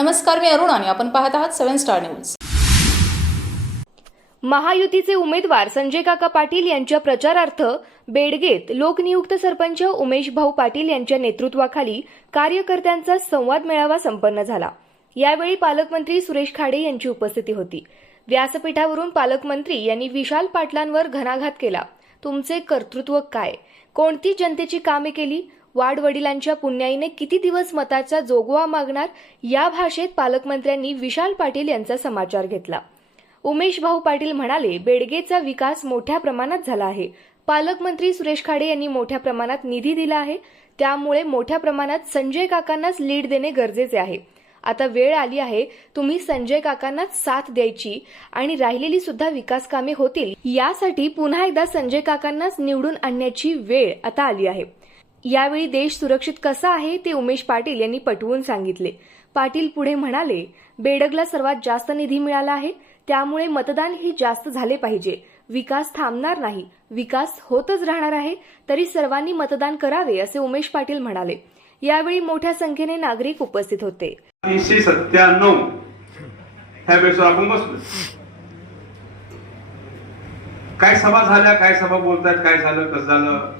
नमस्कार मी अरुण आणि आपण पाहत आहात सेव्हन स्टार न्यूज. महायुतीचे उमेदवार संजय काका पाटील यांच्या प्रचारार्थ बेडगेत लोकनियुक्त सरपंच उमेश भाऊ पाटील यांच्या नेतृत्वाखाली कार्यकर्त्यांचा संवाद मेळावा संपन्न झाला. यावेळी पालकमंत्री सुरेश खाडे यांची उपस्थिती होती. व्यासपीठावरून पालकमंत्री यांनी विशाल पाटलांवर घणाघात केला. तुमचे कर्तृत्व काय? कोणती जनतेची कामे केली? वाडवडिलांच्या पुण्याईने किती दिवस मताचा जोगवा मागणार? या भाषेत पालकमंत्र्यांनी विशाल पाटील यांचा समाचार घेतला. उमेश भाऊ पाटील म्हणाले बेडगेचा विकास मोठ्या प्रमाणात झाला आहे. पालकमंत्री सुरेश खाडे यांनी मोठ्या प्रमाणात निधी दिला आहे. त्यामुळे मोठ्या प्रमाणात संजय काकांनाच लीड देणे गरजेचे आहे. आता वेळ आली आहे तुम्ही संजय काकांनाच साथ द्यायची आणि राहिलेली सुद्धा विकास कामे होतील. यासाठी पुन्हा एकदा संजय काकांनाच निवडून आणण्याची वेळ आता आली आहे. यावेळी देश सुरक्षित कसा आहे ते उमेश पाटील यांनी पटवून सांगितले. पाटील पुढे म्हणाले बेडगला सर्वात जास्त निधी मिळाला आहे त्यामुळे मतदान हे जास्त झाले पाहिजे. विकास थांबणार नाही. विकास होतच राहणार आहे तरी सर्वांनी मतदान करावे असे उमेश पाटील म्हणाले. यावेळी मोठ्या संख्येने नागरिक उपस्थित होते. तीनशे सत्त्याण्णव. ह्या आपण बसलो. काय सभा झाल्या काय सभा बोलतात काय झालं कसं झालं?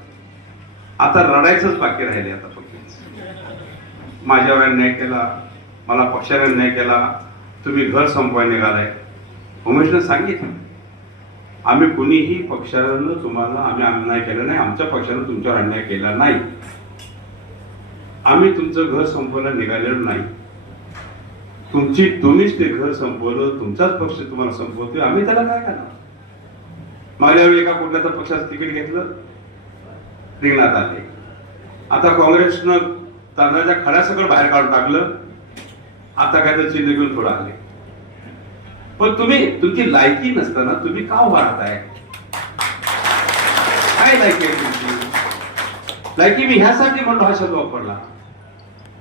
आता रडायचंच बाकी राहिले आता फक्त. माझ्यावर अन्याय केला मला पक्षाने अन्याय केला तुम्ही घर संपवाय निघालाय. उमेशनं सांगितलं आम्ही कुणीही पक्षानं तुम्हाला आम्ही अन्याय केला नाही आमच्या पक्षानं तुमच्यावर अन्याय केला नाही. आम्ही तुमचं घर संपवायला निघालेलं नाही. तुमची तुम्हीच ते घर संपवलं तुमचाच पक्ष तुम्हाला संपवतोय आम्ही त्याला काय करणार? मागल्या वेळी एका कुठल्या तर पक्षाचं तिकीट घेतलं रिंगणात आले आता काँग्रेसनं तांदळाच्या खड्या सगळं बाहेर काढून टाकलं. आता काय तर चिन्ह घेऊन थोडं आले. पण तुम्ही तुमची लायकी नसताना तुम्ही का उभा राहताय? काय लायकी आहे तुमची? लायकी मी ह्यासाठी म्हणलो हा शब्द वापरला.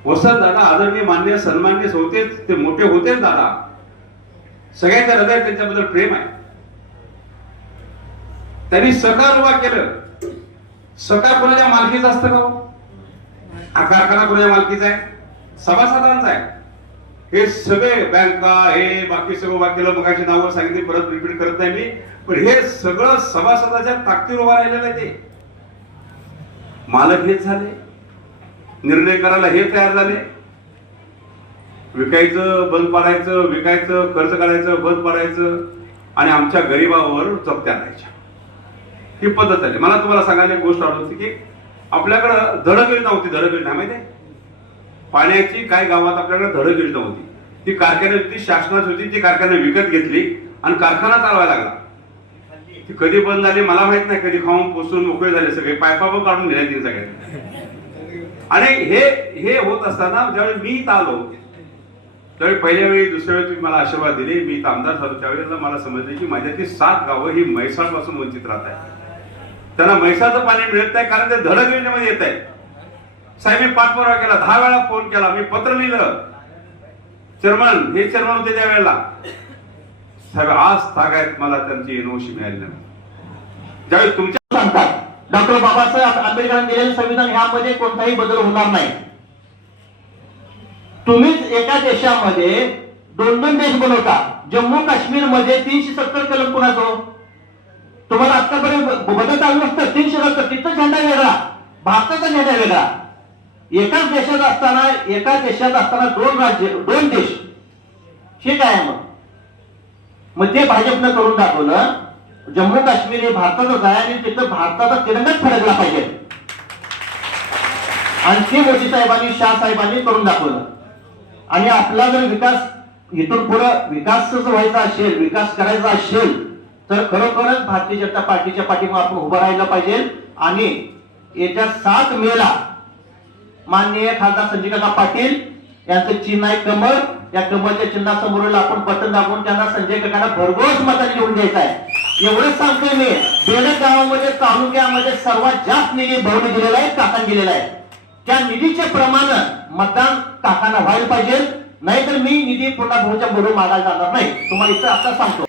वसंत दादा आदरणीय मान्य सन्मान्य होतेच ते मोठे होतेच दादा. सगळ्यांच्या हृदयात त्यांच्याबद्दल प्रेम आहे. त्यांनी सकार उभा केलं. सकार कोणाच्या मालकीचं असतं का हो? कारखाना कोणाच्या मालकीचा आहे? सभासदांचा आहे. हे सगळे बँका हे बाकी सगळं उभा केलं मगाशी नावं सांगितली परत रिपीट करत नाही मी. पण हे सगळं सभासदाच्या ताकदीवर उभा राहिलेलं आहे ते. मालक हेच झाले. निर्णय करायला हे तयार झाले. विकायचं बंद पाडायचं विकायचं कर्ज काढायचं बंद पाडायचं आणि आमच्या गरिबावर जप्त्या राहायच्या ही पद्धत झाली. मला तुम्हाला सांगायला एक गोष्ट आठवते की आपल्याकडं धडक नव्हती होती धडक योजना माहिती पाण्याची काही गावात आपल्याकडे धडक योजना होती ती कारखान्यात होती शासनाची होती ती कारखाना विकत घेतली आणि कारखाना चालवायला लागला. ती कधी बंद झाली मला माहीत नाही कधी खाऊन पोसून मोकळे झाले सगळे. पायपा पण काढून दिल्या तीन सगळ्या आणि हे हे होत असताना ज्यावेळी मी इथं आलो त्यावेळी पहिल्या वेळी दुसऱ्या वेळी तुम्ही मला आशीर्वाद दिले. मी इथं आमदार झालो. त्यावेळेला मला समजले की माझ्यातली सात गावं ही म्हैसाळपासून वंचित राहत आहेत. त्यांना म्हैसाचं पाणी मिळत नाही कारण ते धडक योजनेमध्ये येत आहे साहेब मी पाठपुरावा केला दहा वेळा फोन केला मी पत्र लिहिलं. चेअरमन हे चेअरमन होते त्यावेळेला साहेब आज तागायत मला त्यांची एनओसी मिळाली नाही. ज्यावेळी तुमच्या सांगतात. डॉक्टर बाबासाहेब आंबेडकरांनी दिलेलं संविधान ह्यामध्ये कोणताही बदल होणार नाही. तुम्हीच एका देशामध्ये दोन दोन देश बनवता. जम्मू काश्मीरमध्ये तीनशे सत्तर कलम कोणाचं? आतापर्यंत बदल चालू असतं तीनशे सत्तर तिथं झेंडा वेगळा. भारताचा झेंडा वेगळा. एकाच देशात असताना एका देशात असताना दोन राज्य दोन देश. हे काय आहे मग. मग ते भाजपनं करून दाखवलं. जम्मू काश्मीर हे भारतातच आहे आणि तिथं भारताचा तिरंगाच फडकला पाहिजे. आणि ते मोदी साहेबांनी शाह साहेबांनी करून दाखवलं. आणि आपला जर विकास इथून पुढं विकास जर व्हायचा असेल विकास करायचा असेल तर खरोखरच भारतीय जनता पार्टीच्या पाठीमागे आपण उभं राहिलं पाहिजे. आणि येत्या सात मेला माननीय खासदार संजयकाका पाटील यांचं चिन्ह आहे कमळ या कमळच्या चिन्हासमोर आपण बटन दाबून त्यांना संजय काकांना भरघोस मताने निवडून द्यायचा आहे. एवढंच सांगतोय मी. बेडक गावामध्ये तालुक्यामध्ये सर्वात जास्त निधी भरून दिलेला आहे काकांनी दिलेला आहे. त्या निधीचे प्रमाण मतदान काकांना व्हायला पाहिजे. नाहीतर मी निधी पुन्हा भाऊच्या बरोबर मागायला जाणार नाही. तुम्हाला इथं आता सांगतो.